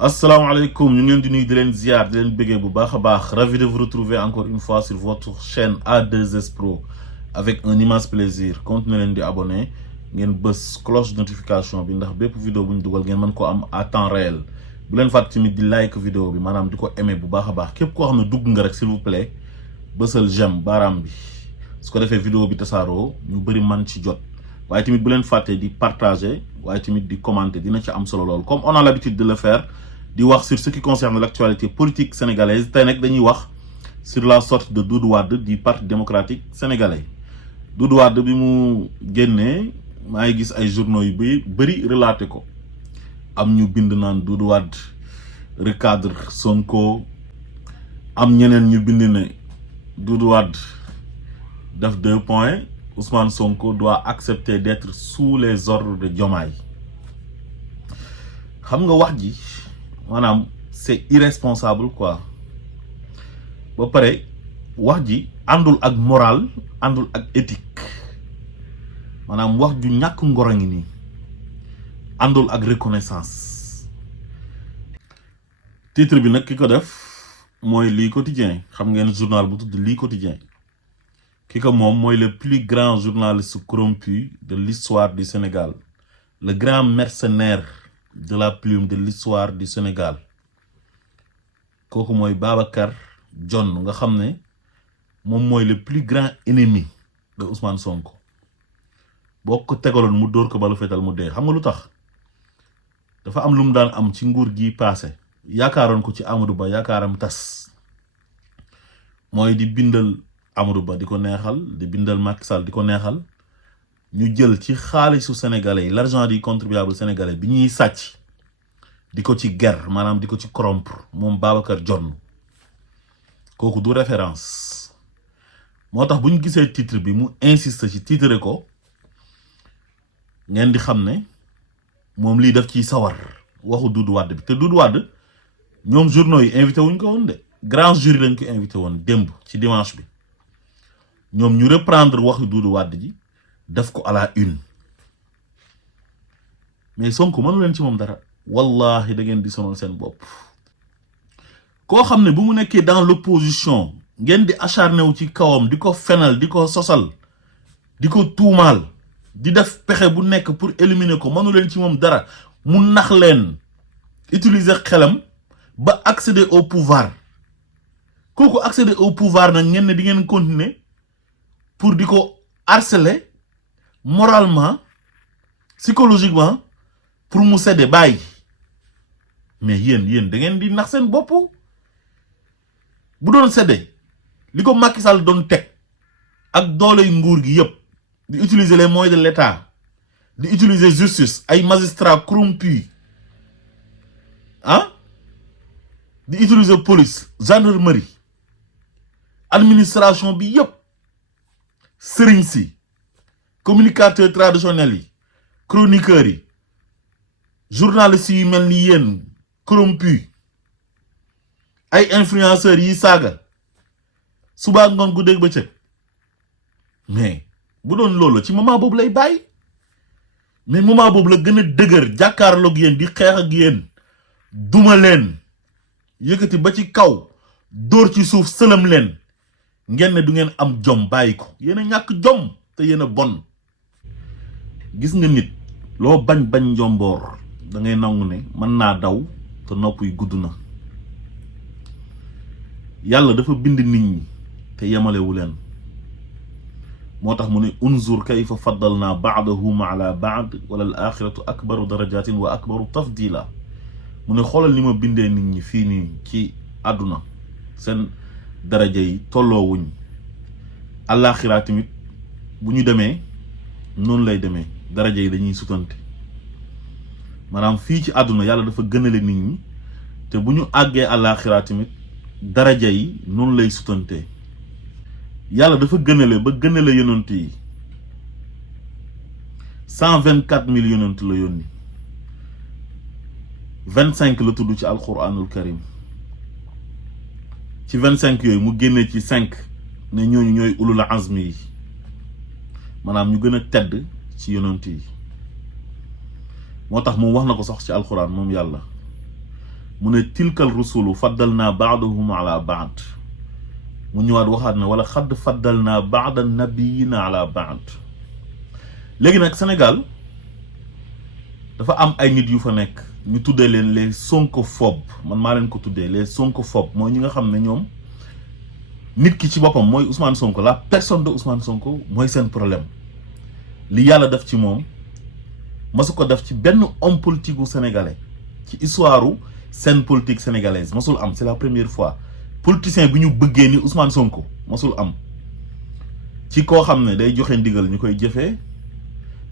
Asalaamaaleykum, ñu ngi leen di nuyu di leen ziar di leen bëggee bu baax a baax. Ravi de vous retrouver encore une fois sur votre chaîne A2S Pro avec un immense plaisir. Continuez leen di abonné ngeen bës cloche de notification bi ndax bépp vidéo bu ñu dugal ngeen mën ko am à temps réel. Bu leen fàtte tamit di like vidéo bi maanaam di ko aimer bu baax a baax képp koo xam ne dugg nga rek s'il vous plaît bësal j'aime baaraam bi su ko defee vidéo bi tasaaroo ñu bëri man ci jot. waaye tamit bu leen fàtte di partager waaye tamit di commenter dina ci am solo lool comme on a l'habitude de le faire. di wax sur ce qui concerne l'actualité politique sénégalaise tey nag dañuy wax sur la sortie de Doudou Wade du Parti démocratique sénégalais Doudou Wade bi mu génnee maa ngi gis ay journaux yu bëri relaté ko am ñu bind naan Doudou Wade recadre Sonko am ñeneen ñu bind ne Doudou Wade def 2 points Ousmane Sonko doit accepter d'être sous les ordres de Diomaye xam nga wax ji maanaam c'est irresponsable quoi ba pare wax ji àndul ak moral àndul ak éthique maanaam wax ju ñàkk ngoro ngi nii àndul ak reconnaissance. Titre bi nag ki ko def mooy lii quotidien xam ngeen journal bu tudd lii quotidien ki ko moom mooy le plus grand journaliste corrompu de l'histoire du Sénégal, le grand mercenaire de la plume de l'histoire du Sénégal. kooku mooy Babacar John nga xam ne moom mooy le plus grand ennemi de Ousmane Sonko boo ko tegaloon mu dóor ko balu fetal mu dee xam nga lu tax dafa am lu mu daan am ci nguur gi passé yaakaaroon ko ci Amadou Ba yaakaaram tas mooy di bindal Amadou Ba di ko neexal di bindal Macky Sall di ko neexal ñu jël ci xaalisu sénégalais yi l'argent du contribuable sénégalais bi ñuy sàcc di ko ci ger maanaam di ko ci corrompre moom Babacar John kooku du référence moo tax bu ñu gisee titre bi mu insiste ci titre ko ngeen di xam ne moom lii daf ciy sawar waxu Doudou Wade bi te Doudou Wade ñoom journaux yi invité wuñ ko woon de grand jury lañ ko invité woon démb ci dimanche bi ñoom ñu reprendre waxu Doudou Wade ji def ko à la une mais Sonko mënu leen ci moom dara wallahi da ngeen di sonal seen bopp koo xam ne bu mu nekkee dans l'opposition ngeen di acharné wu ci kawam di ko fenal di ko sosal di ko tuumaal di def pexe bu nekk pour éliminer ko mënu leen ci moom dara mu nax leen utiliser xelam ba accéder au pouvoir kooku accéder au pouvoir nag ngeen ne di ngeen continuer pour di ko harceler moralement psychologiquement pour mu céder bàyyi mais yéen da ngeen di nax seen bopp bu doon céder li ko Macky Sall doon teg ak doole nguur gi yëpp di utiliser les moyens de l'État di utiliser justice ay magistrats corrompus di utiliser police gendarmerie administration bi yëpp sëriñ si communicateurs traditionnels yi chroniqueurs yi journalistes yi mel ni yéen corrompus ay influenceurs yi saaga suba ngoon guddeeg bëccëg mais bu doon loolu ci moment boobu lay bàyyi mais moment boobu la gën a dëgër jàkkaarloog yéen di xeex ak yéen duma leen yëkkati ba ci kaw dóor ci suuf sëlam leen ngeen ne du ngeen am jom bàyyi ko yéen a ñàkk jom te yéen a bon. gis nga nit loo bañ njomboor da ngay nangu ne mën naa daw te nopp yi gudd na yàlla dafa bind nit ñi te yemalewu leen moo tax mu ne unzur kayfa faddalna ba'dahum ala ba'd wala al axiratu akbaru darajatin wa akbaru tafdila mu ne xoolal ni ma bindee nit ñi fii nii ci àdduna seen daraja yi tolloowuñ àllaaxira tamit bu ñu demee noonu lay demee daraja yi dañuy sutante maanaam fii ci àdduna yàlla dafa gënale nit ñi te bu ñu àggee àllaaxira tamit daraja yi noonu lay sutante yàlla dafa gënale ba gënale yonent yi 124,000 yonent la yónni 25 la tudd ci alquranul karim ci 25 yooyu mu génnee ci 5 ne ñooñu ñooy ulul azmi yi maanaam ñu gën a tedd ci yonent yi moo tax moom wax na ko sax ci alquran moom yàlla mu ne tilkal rusulu faddalna ba'dahum ala ba'd mu ñëwaat waxaat na wala xadd faddalna ba'da nabiyina ala ba'd. léegi nag Sénégal dafa am ay nit yu fa nekk ñu tuddee leen les sonkophobes, man maa leen ko tuddee les sonkophobes, mooy ñi nga xam ne ñoom nit ki ci boppam mooy Ousmane Sonko, la personne de Ousmane Sonko mooy seen problème. li yàlla def ci moom masu ko def ci benn homme politique gu sénégalais ci histoire scène politique sénégalaise masul am, c'est la première fois. politicien bi ñu bëggee ni Ousmane Sonko masul am, ci koo xam ne day joxe ndigal ñu koy jëfee,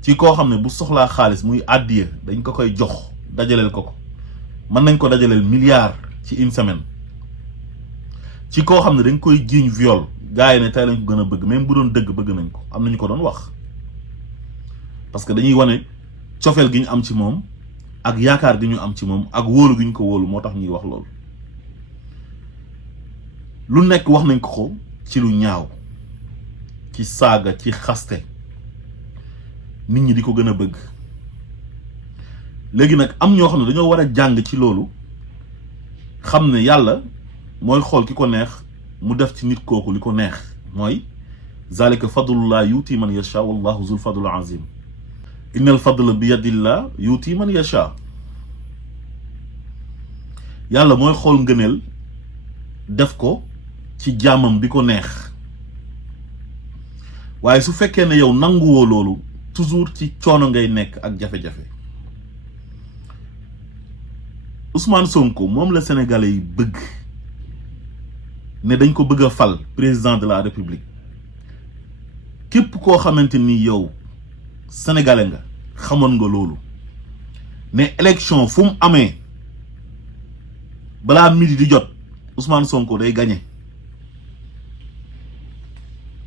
ci koo xam ne bu soxlaa xaalis muy àddiya dañ ko koy jox dajaleel ko mën nañ ko dajaleel milliard ci une semaine, ci koo xam ne dañ koy jiiñ viol gars yi ne tey lañ ko gën a bëgg, même bu doon dëgg bëgg nañ ko, am nañu ko doon wax parce que dañuy wane cofeel gi ñu am ci moom ak yaakaar gi ñu am ci moom ak wóolu gi ñu ko wóolu, moo tax ñuy wax loolu. lu nekk wax nañ ko ci lu ñaaw, ci saaga, ci xaste, nit ñi di ko gën a bëgg. léegi nag am ñoo xam ne dañoo war a jàng ci loolu, xam ne yàlla mooy xool ki ko neex mu def ci nit kooku li ko neex, mooy zalika fadlullah yuuti man yasha wallahu zul fadl azim, innal fadla bi yadillah yuuti man yasha. yàlla mooy xool ngëneel def ko ci jaamam bi ko neex, waaye su fekkee ne yow nanguwoo loolu toujours ci coono ngay nekk ak jafe-jafe. Ousmane Sonko moom la Sénégalais yi bëgg ne dañ ko bëgg a fal président de la République. képp koo xamante ni yow sénégalais nga xamoon nga loolu ne élection fu mu amee balaa midi di jot Ousmane Sonko day gagné.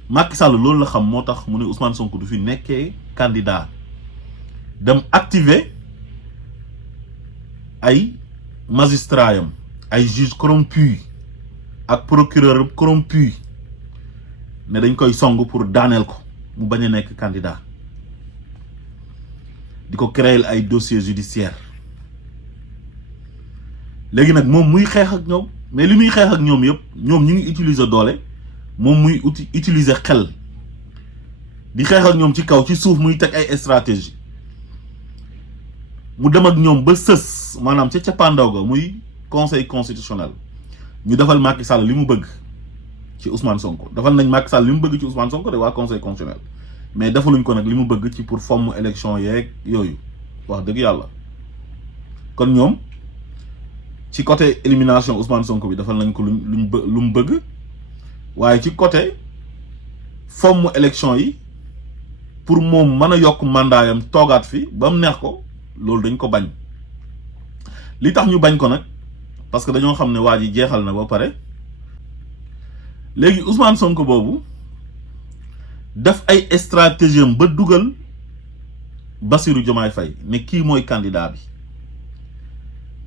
Macky Sall loolu la xam, moo tax mu ne Ousmane Sonko du fi nekkee candidat, dem activer ay magistrats yam, ay juges corrompus ak procureur corrompu ne dañ koy song pour daaneel ko mu bañ a nekk candidat, di ko créer ay dossiers judiciaires. léegi nag moom muy xeex ak ñoom, mais li muy xeex ak ñoom yëpp ñoom ñu ngi utiliser doole, moom muy utiliser xel di xeex ak ñoom ci kaw ci suuf, muy teg ay stratégie. mu dem ak ñoom ba sës, maanaam ca cappaandaw ga muy conseil constitutionnel, ñu defal Macky Sall li mu bëgg ci Ousmane Sonko. defal nañ Macky Sall li mu bëgg ci Ousmane Sonko de waa conseil constitutionnel, mais defaluñ ko nag li mu bëgg ci pour fomm élection yeeg yooyu, wax dëgg yàlla. kon ñoom ci côté élimination Ousmane Sonko bi defal nañ ko lu mu bëgg, waaye ci côté fomm élection yi pour moom mën a yokk mandaayam toogaat fi ba mu neex ko, loolu dañ ko bañ. li tax ñu bañ ko nag parce que dañoo xam ne waa ji jeexal na ba pare. léegi Ousmane Sonko boobu def ay stratégie ba dugal Bassirou Diomaye Faye ne kii mooy candidat bi,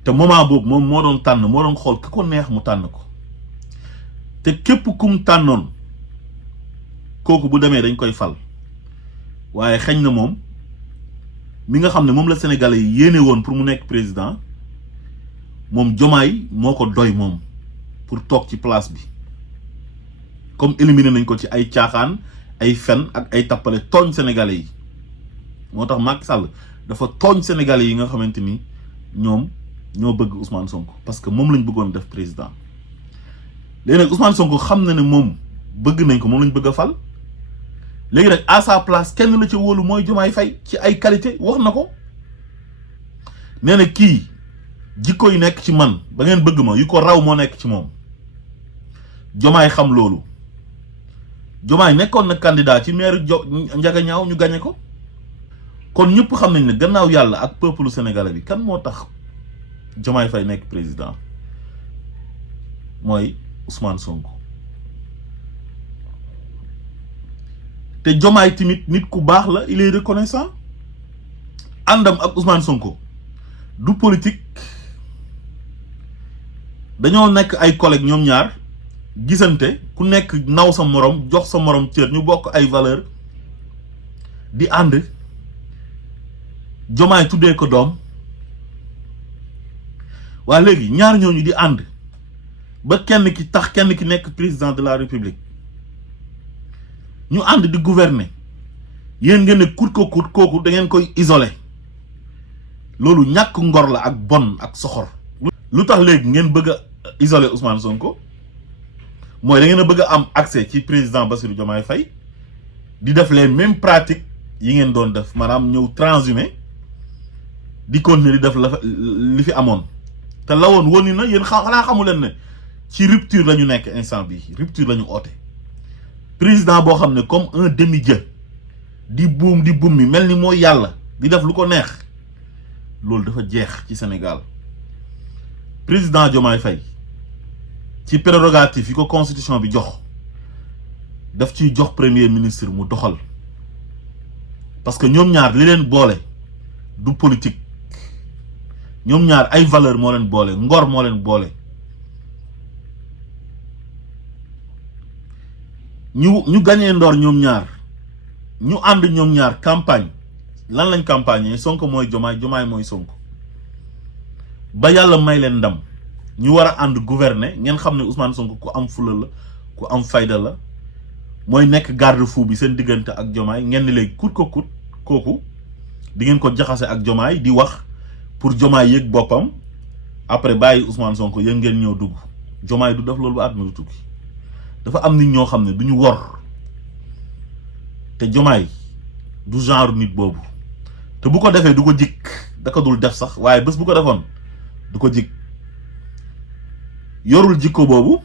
te moment boobu moom moo doon tànn, moo doon xool ki ko neex mu tànn ko, te képp kum tànnoon kooku bu demee dañ koy fal. waaye xëñ na moom mi nga xam ne moom la Sénégalais yi yéene woon pour mu nekk président, moom Diomaye moo ko doy moom pour toog ci place bi. comme éliminé nañ ko ci ay caaxaan, ay fen ak ay tappale, tooñ Sénégalais yi. moo tax Macky Sall dafa tooñ Sénégalais yi nga xamante ni ñoom ñoo bëgg Ousmane Sonko, parce que moom lañ bëggoon def président. léegi nag Ousmane Sonko xam na ne moom bëgg nañ ko, moom lañ bëgg a fal. léegi nag à sa place kenn la ca wóolu mooy Diomaye Faye ci ay qualité, wax na ko. nee na kii jikko yi nekk ci man ba ngeen bëgg ma yu ko raw moo nekk ci moom. Diomaye xam loolu. Diomaye nekkoon na candidat ci maire Ndiaganiao ñu gagné ko. kon ñëpp xam nañ ne gannaaw yàlla ak peuple sénégalais bi kan moo tax Diomaye Faye nekk président mooy Ousmane Sonko. te Diomaye tamit nit ku baax la, il est reconnaissant. àndam ak Ousmane Sonko du politique, dañoo nekk ay collègues ñoom ñaar, gisante ku nekk naw sa morom, jox sa morom cër, ñu bokk ay valeur di ànd. Diomaye tuddee ko doom, waa léegi ñaar ñooñu di ànd ba kenn ki tax kenn ki nekk président de la république ñu ànd di gouverner yéen ngeen ne kut ko kut kooku da ngeen koy isoler loolu ñàkk ngor la ak bon ak soxor. lu tax léegi ngeen bëgg a isoler Ousmane Sonko mooy da ngeen a bëgg a am accès ci président Bassirou Diomaye Faye di def les mêmes pratiques yi ngeen doon def maanaam ñëw transhumé di continuer di def li fi amoon te lawoon woon ni na yéen xanaa xamu leen ne ci rupture la ñu nekk instant bi rupture la ñu oote président boo xam ne comme un demi-dieu di buum mi mel ni mooy yàlla di def lu ko neex loolu dafa jeex ci Sénégal. président Diomaye Faye ci prérogative yi ko constitution bi jox daf ciy jox premier ministre mu doxal parce que ñoom ñaar li leen boole du politique ñoom ñaar ay valeur moo leen boole ngor moo leen boole. ñu gañee ndoor ñoom ñaar ñu ànd ñoom ñaar campagne lan lañ campagne Sonko mooy Diomaye mooy Sonko ba yàlla may leen ndam ñu war a ànd gouverner ngeen xam ne Ousmane Sonko ku am fula la ku am fayda la mooy nekk garde-fou bi seen diggante ak Diomaye ngeen ni léegi kut ko kut kooku di ngeen ko jaxase ak Diomaye di wax pour Diomaye yëg boppam après bàyyi Ousmane Sonko yëg ngeen ñëw dugg Diomaye du def loolu ba àdduna du tukki dafa am nit ñoo xam ne du ñu wor te Diomaye du genre nit boobu te bu ko defee du ko jik da ko dul def sax waaye bés bu ko defoon du ko jik yorul jikko boobu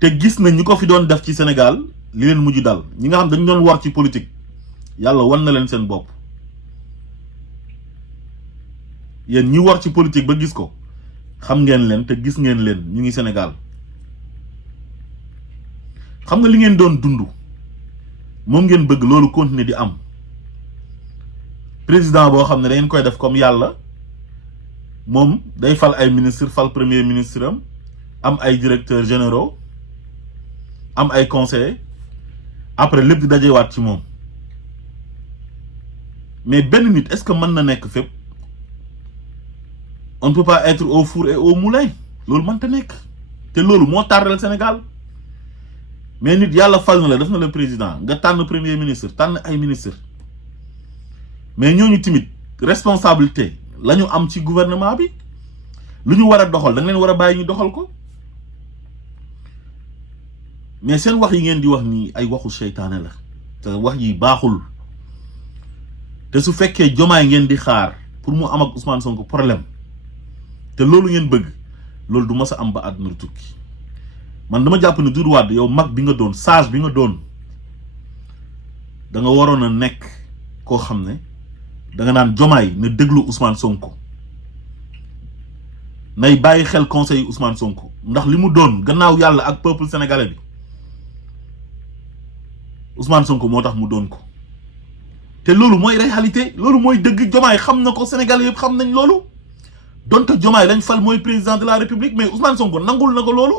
te gis na ñi ko fi doon def ci Sénégal li leen mujj dal ñi nga xam dañu doon war ci politique yàlla wan na leen seen bopp yéen ñi war ci politique ba gis ko xam ngeen leen te gis ngeen leen ñu ngi Sénégal xam nga li ngeen doon dund moom ngeen bëgg loolu continuer di am président boo xam ne da ngeen koy def comme yàlla moom day fal ay ministre fal premier ministre am ay directeurs généraux am ay conseillers après lépp di dajewaat ci moom mais benn nit est-ce que mën na nekk fépp on ne peut pas être au four et au moulin loolu mënta nekk te loolu moo tardel Sénégal mais nit yàlla fal na la def na le président nga tànn premier ministre tànn ay ministre mais ñooñu timit responsabilité la ñu am ci gouvernement bi lu ñu war a doxal da nga leen war a bàyyi ñu doxal ko mais seen wax yi ngeen di wax nii ay waxu seytaane la te wax yi baaxul te su fekkee Diomaye ngeen di xaar pour mu am ak Ousmane Sonko problème te loolu ngeen bëgg loolu du mas a am ba àdduna tukki man dama jàpp ne Doudou Wade yow mag bi nga doon sage bi nga doon da nga waroon a nekk koo xam ne da nga naan Diomaye na déglu Ousmane Sonko nay bàyyi xel conseil Ousmane Sonko ndax li mu doon gannaaw yàlla ak peuple sénégalais bi Ousmane Sonko moo tax mu doon ko te loolu mooy réalité loolu mooy dëgg Diomaye xam na ko sénégalais yëpp xam nañ loolu donte Diomaye lañ fal mooy président de la république mais Ousmane Sonko nangul na ko loolu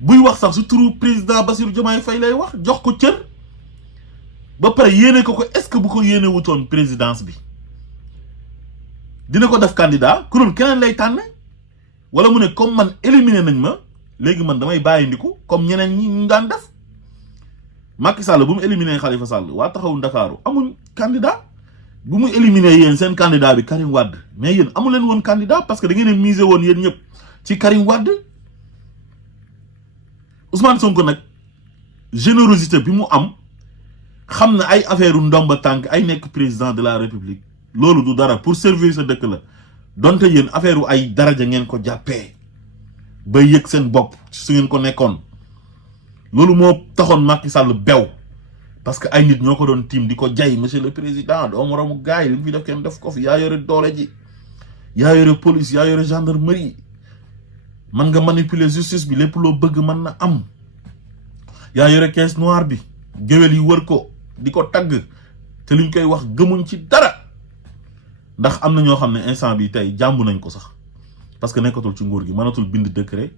buy wax sax su turu président Bassirou Diomaye Faye lay wax jox ko cër ba pare yéene ko est-ce que bu ko yéene wutoon présidence bi dina ko def candidat ku doon keneen lay tànn wala mu ne comme man éliminé nañ ma léegi man damay bàyyi ndiku comme ñeneen ñi ñu daan def Macky Sall bu mu éliminé Khalifa Sall waa taxawu Ndakaaru amuñ candidat bu mu éliminé yéen seen candidat bi Karim Wade mais yéen amu leen woon candidat parce que da ngeen a misé woon yéen ñëpp ci Karim Wade Ousmane Sonko nag générosité bi mu am xam na ay affaire ndomba tànk ay nekk président de la république loolu du dara pour servir sa dëkk la donte yéen affaire ay daraja ngeen ko jàppee ba yëg seen bopp su ngeen ko nekkoon loolu moo taxoon Macky Sall bew parce que ay nit ñoo ko doon tiim di ko jay monsieur le président doo moromu gaay li mu fi def kenn def ko fi yaa yore doole ji yaa yore police yaa yore gendarmerie man nga manipuler justice bi lépp loo bëgg mën na am yaa yore caisse noire bi géwél yi wër ko di ko tagg te liñ koy wax gëmuñ ci dara ndax am na ñoo xam ne instant bi tey jàmbu nañ ko sax parce que nekkatul ci nguur gi mënatul bind décret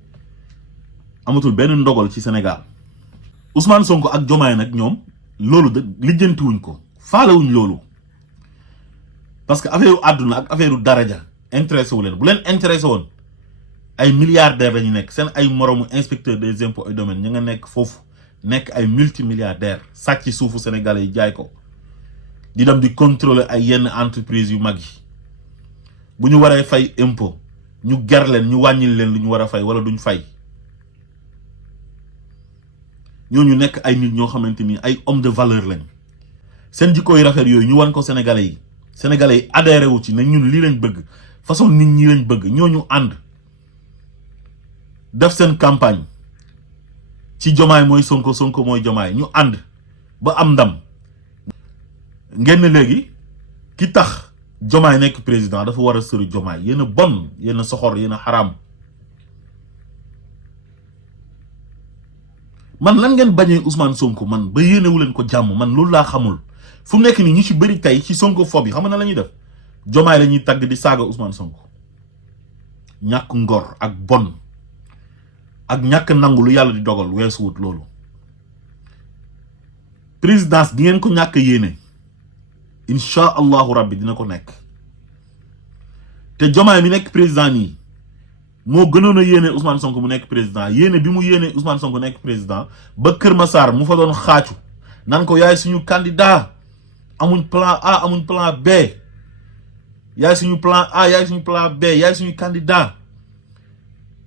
amatul benn ndogal ci Sénégal Ousmane Sonko ak Diomaye nag ñoom loolu de lijjantiwuñ ko faalewuñ loolu parce que affaire àdduna ak affaire daraja intéressé wu leen bu leen intéressé woon ay milliardaires lañu nekk seen ay moromu inspecteur des impôts et domaines ña nga nekk foofu nekk ay multimilliardaires sàcc suufu sénégalais yi jaay ko di dem di contrôler ay yenn entreprise yu mag yi bu ñu waree fay impôt ñu ger leen ñu wàññil leen lu ñu war a fay wala duñ fay ñooñu nekk ay nit ñoo xamante ni ay homme de valeur lañ seen jikko yu rafet yooyu ñu wan ko sénégalais yi adhéré wu ci ne ñun lii lañ bëgg façon nit ñi lañ bëgg ñooñu ànd def seen campagne ci Diomaye mooy Sonko Sonko mooy Diomaye ñu ànd ba am ndam ngeen ne léegi ki tax Diomaye nekk président dafa war a sëru Diomaye yéen a bon yéen a soxor yéen a xaraam man lan ngeen bañee Ousmane Sonko man ba yéenewu leen ko jàmm man loolu laa xamul fu mu nekk nii ñu ci bëri tey ci Sonko fob yi xam na la ñuy def Diomaye la ñuy tagg di saaga Ousmane Sonko ñàkk ngor ak bon ak ñàkk nangu lu yàlla di dogal weesuwut loolu présidence gi ngeen ko ñàkk yéene incha allahu rabbi dina ko nekk te Diomaye mi nekk président nii moo gënoon a yéene Ousmane Sonko mu nekk président yéene bi mu yéene Ousmane Sonko nekk président ba Kër Massar mu fa doon xaacu nan ko yaay suñu candidat amuñ plan A amuñ plan B yaay suñu plan A yaay suñu plan B yaay suñu candidat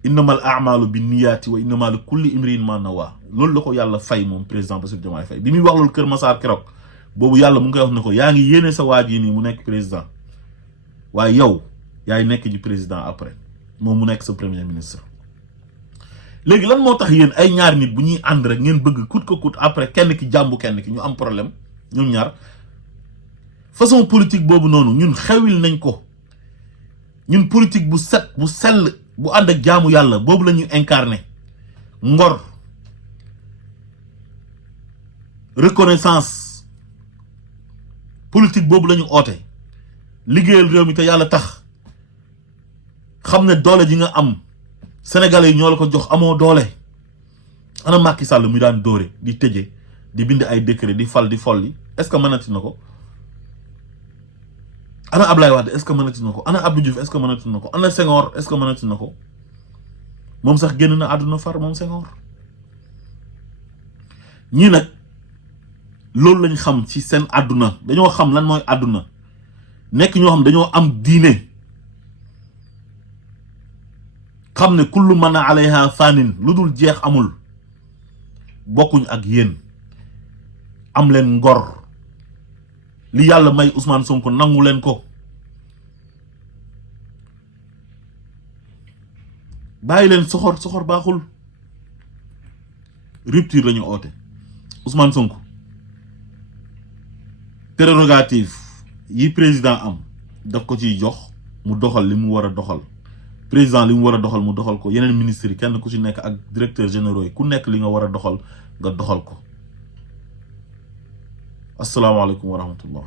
innamal a'malu binniyati wa innamal likulli imrin ma nawa loolu la ko yàlla fay moom président Bassirou Diomaye Faye bi muy wax loolu Kër Massar keroog boobu yàlla mu ngi koy wax ne ko yaa ngi yéene sa waaj yi nii mu nekk président waaye yow yaay nekk ji président après moom mu nekk sa premier ministre léegi lan moo tax yéen ay ñaar nit bu ñuy ànd rek ngeen bëgg coûte que coûte après kenn ki jàmbu kenn ki ñu am problème ñoom ñaar façon politique boobu noonu ñun xewil nañ ko ñun politique bu set bu sell bu ànd ak jaamu yàlla boobu la ñuy incarné ngor reconnaissance politique boobu la ñu oote liggéeyal réew mi te yàlla tax xam ne doole ji nga am sénégalais yi ñoo la ko jox amoo doole ana Macky Sall mi daan dóore di tëje di bind ay décret di fal di folli est-ce que mënati na ko ana Ablaye Wade est-ce que mënati na ko ana Abdou Diouf est-ce que mënati na ko ana Senghor est-ce que mënati na ko moom sax génn na àdduna far moom Senghor ñii nag loolu lañ xam ci seen àdduna dañoo xam lan mooy àdduna nekk ñoo xam dañoo am diine xam ne kullu man alayha fanin lu dul jeex amul bokkuñ ak yéen am leen ngor li yàlla may Ousmane Sonko nangu leen ko bàyyi leen soxor baaxul rupture la ñu oote Ousmane Sonko prérogative yi président am daf ko ciy jox mu doxal li mu war a doxal président li mu war a doxal mu doxal ko yeneen ministres yi kenn ku ci nekk ak directeur généraux yi ku nekk li nga war a doxal nga doxal ko asalaamaaleykum wa rahmatullah